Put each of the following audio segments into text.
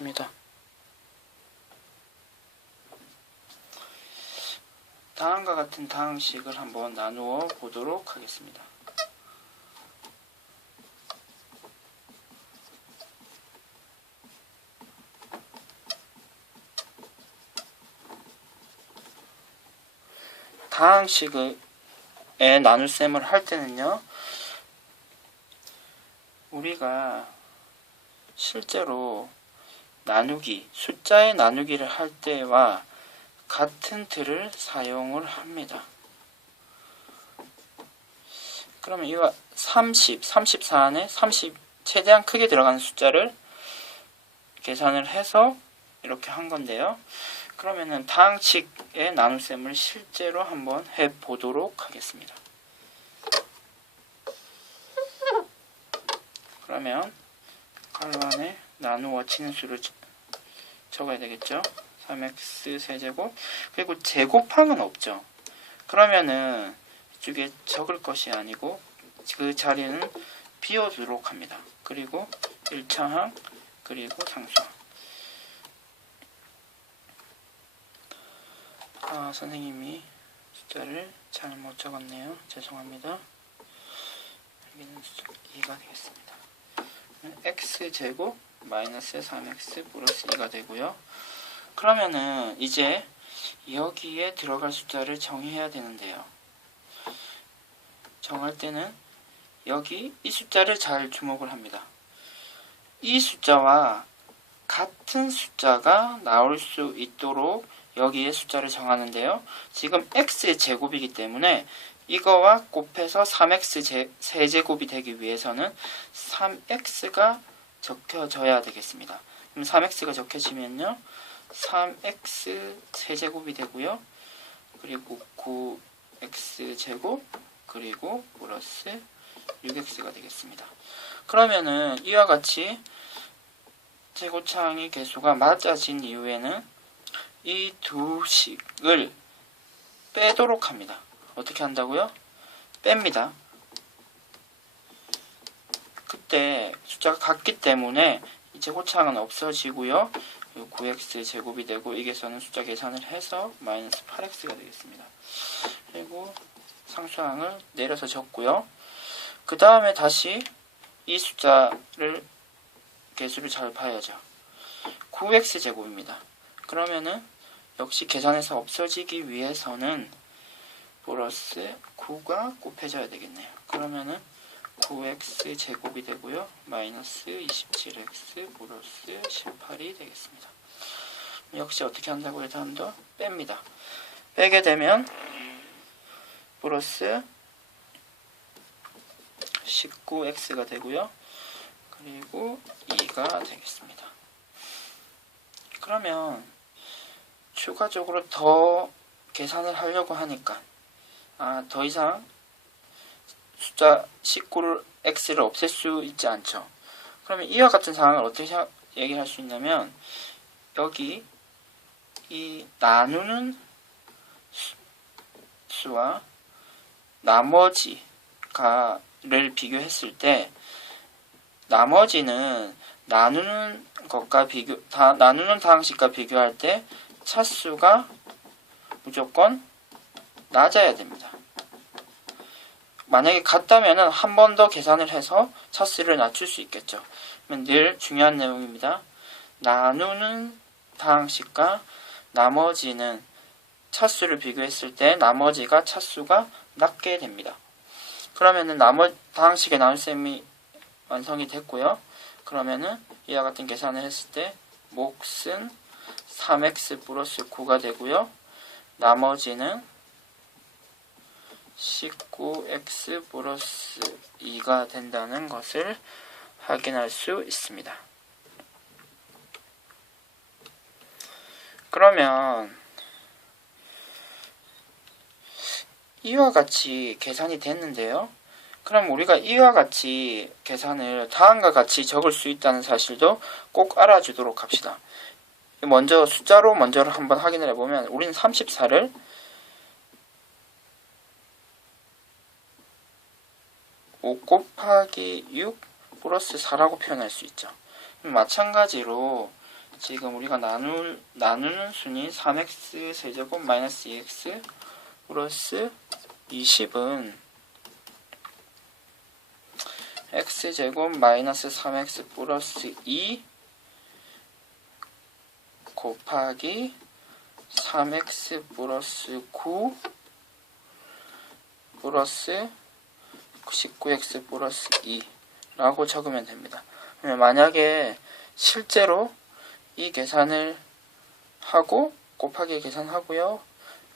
입니다. 다음과 같은 다항식을 한번 나누어 보도록 하겠습니다. 다항식의 나눗셈을 할 때는요, 우리가 실제로 나누기, 숫자의 나누기를 할 때와 같은 틀을 사용을 합니다. 그러면 이와 30, 34 안에 30 최대한 크게 들어가는 숫자를 계산을 해서 이렇게 한 건데요. 그러면은 다항식의 나눗셈을 실제로 한번 해 보도록 하겠습니다. 그러면 가로 안에 나누어 치는 수를 적- 적어야 되겠죠. 3x 세제곱 그리고 제곱항은 없죠. 그러면은 이쪽에 적을 것이 아니고 그 자리는 비워두도록 합니다. 그리고 1차항 그리고 상수항 아 선생님이 숫자를 잘못 적었네요. 죄송합니다. 여기는 2가 되겠습니다. x제곱 마이너스 3x 플러스 2가 되고요. 그러면은 이제 여기에 들어갈 숫자를 정의해야 되는데요. 정할 때는 여기 이 숫자를 잘 주목을 합니다. 이 숫자와 같은 숫자가 나올 수 있도록 여기에 숫자를 정하는데요. 지금 x의 제곱이기 때문에 이거와 곱해서 3x 제, 세제곱이 되기 위해서는 3x가 적혀져야 되겠습니다. 그럼 3x가 적혀지면요. 3x 세제곱이 되고요. 그리고 9x 제곱 그리고 플러스 6x가 되겠습니다. 그러면은 이와 같이 제곱창의 개수가 맞아진 이후에는 이 두 식을 빼도록 합니다. 어떻게 한다고요? 뺍니다. 그때 숫자가 같기 때문에 이 제곱창은 없어지고요. 9x 제곱이 되고 이게서는 숫자 계산을 해서 마이너스 8x가 되겠습니다. 그리고 상수항을 내려서 적고요. 그 다음에 다시 이 숫자를 개수를 잘 봐야죠. 9x 제곱입니다. 그러면은 역시 계산해서 없어지기 위해서는 플러스 9가 곱해져야 되겠네요. 그러면은 9x 제곱이 되고요. 마이너스 27x 플러스 18이 되겠습니다. 역시 어떻게 한다고 해서 한더 뺍니다. 빼게 되면 플러스 19x가 되고요. 그리고 2가 되겠습니다. 그러면 추가적으로 더 계산을 하려고 하니까 아, 더 이상 숫자 19를 x를 없앨 수 있지 않죠. 그러면 이와 같은 상황을 어떻게 생- 얘기할 수 있냐면 여기 이 나누는 수- 수와 나머지가를 비교했을 때 나머지는 나누는 것과 비교 다 나누는 다항식과 비교할 때 차수가 무조건 낮아야 됩니다. 만약에 같다면 한번 더 계산을 해서 차수를 낮출 수 있겠죠. 늘 중요한 내용입니다. 나누는 다항식과 나머지는 차수를 비교했을 때 나머지가 차수가 낮게 됩니다. 그러면은 나머 다항식의 나눗셈이 완성이 됐고요. 그러면은 이와 같은 계산을 했을 때 몫은 3x 플러스 9가 되고요. 나머지는 19x 플러스 2가 된다는 것을 확인할 수 있습니다. 그러면 이와 같이 계산이 됐는데요. 그럼 우리가 이와 같이 계산을 다음과 같이 적을 수 있다는 사실도 꼭 알아주도록 합시다. 먼저 숫자로 먼저 한번 확인을 해보면 우리는 34를 5 곱하기 6 플러스 4라고 표현할 수 있죠. 마찬가지로 지금 우리가 나누, 나누는 순위 3x 세제곱 마이너스 2x 플러스 20은 x제곱 마이너스 3x 플러스 2 곱하기 3x 플러스 9 플러스 19x 플러스 2라고 적으면 됩니다. 만약에 실제로 이 계산을 하고 곱하기 계산하고요.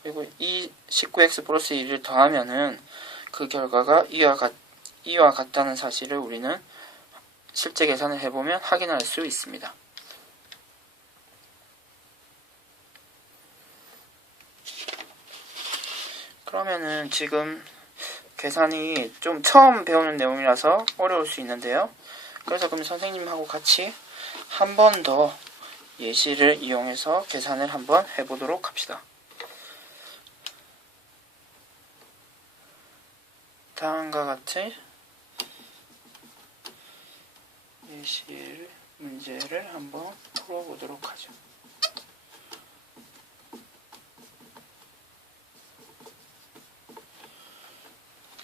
그리고 이 19x 플러스 2를 더하면은 그 결과가 이와, 같, 이와 같다는 사실을 우리는 실제 계산을 해보면 확인할 수 있습니다. 그러면은 지금 계산이 좀 처음 배우는 내용이라서 어려울 수 있는데요. 그래서 그럼 선생님하고 같이 한 번 더 예시를 이용해서 계산을 한번 해보도록 합시다. 다음과 같이 예시 문제를 한번 풀어보도록 하죠.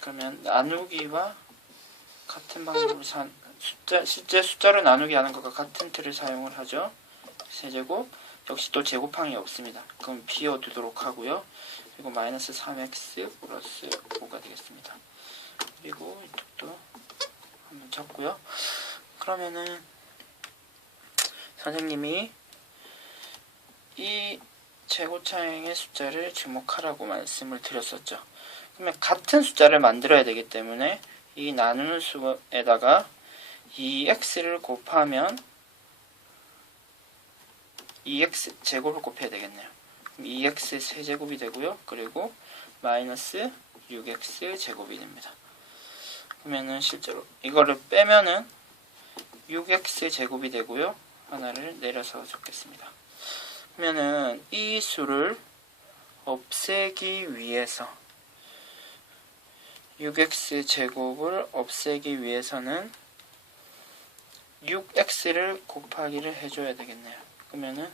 그러면 나누기와 같은 방법으로 산 숫자, 실제 숫자를 나누기 하는 것과 같은 틀을 사용을 하죠. 세제곱 역시 또 제곱항이 없습니다. 그럼 비워두도록 하고요. 그리고 마이너스 3x 플러스 5가 되겠습니다. 그리고 이쪽도 한번 적고요. 그러면은 선생님이 이 최고차항의 숫자를 주목하라고 말씀을 드렸었죠. 그러면 같은 숫자를 만들어야 되기 때문에 이 나누는 수에다가 2x를 곱하면 2x 제곱을 곱해야 되겠네요. 그럼 2x 세제곱이 되고요. 그리고 마이너스 6x 제곱이 됩니다. 그러면은 실제로 이거를 빼면은 6x 제곱이 되고요. 하나를 내려서 적겠습니다. 그러면은 이 수를 없애기 위해서 6x 제곱을 없애기 위해서는 6x를 곱하기를 해줘야 되겠네요. 그러면은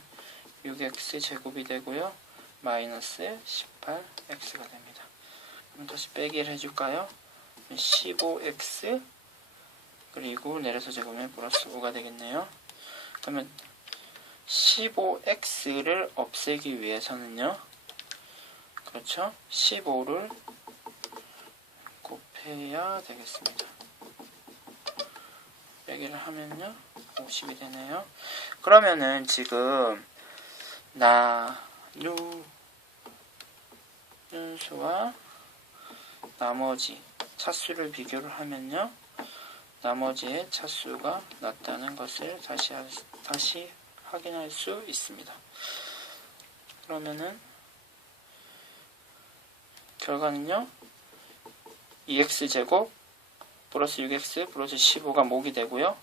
6x 제곱이 되고요. 마이너스 18x가 됩니다. 그럼 다시 빼기를 해줄까요? 15x 그리고 내려서 제곱하면 플러스 5가 되겠네요. 그러면 15x를 없애기 위해서는요. 그렇죠? 15를 곱 해야 되겠습니다. 빼기를 하면요. 50이 되네요. 그러면은 지금 나누는 수와 나머지 차수를 비교를 하면요. 나머지의 차수가 낮다는 것을 다시, 하, 다시 확인할 수 있습니다. 그러면은 결과는요. 2x제곱 플러스 6x 플러스 15가 목이 되고요.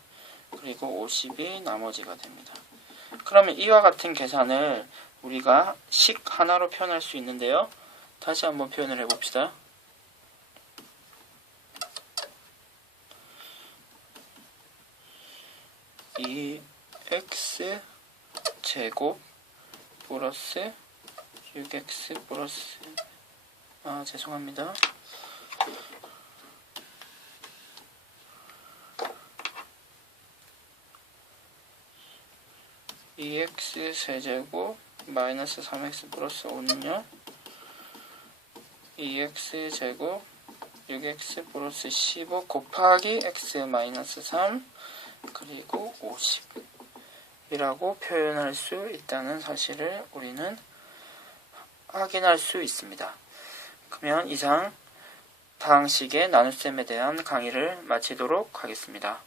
그리고 50이 나머지가 됩니다. 그러면 이와 같은 계산을 우리가 식 하나로 표현할 수 있는데요. 다시 한번 표현을 해봅시다. 2x 제곱 플러스 6x 플러스 아 죄송합니다. 2x 세제곱 마이너스 3x 플러스 5는요 2x 제곱 6x 플러스 15 곱하기 x 마이너스 3 그리고 50이라고 표현할 수 있다는 사실을 우리는 확인할 수 있습니다. 그러면 이상 다항식의 나눗셈에 대한 강의를 마치도록 하겠습니다.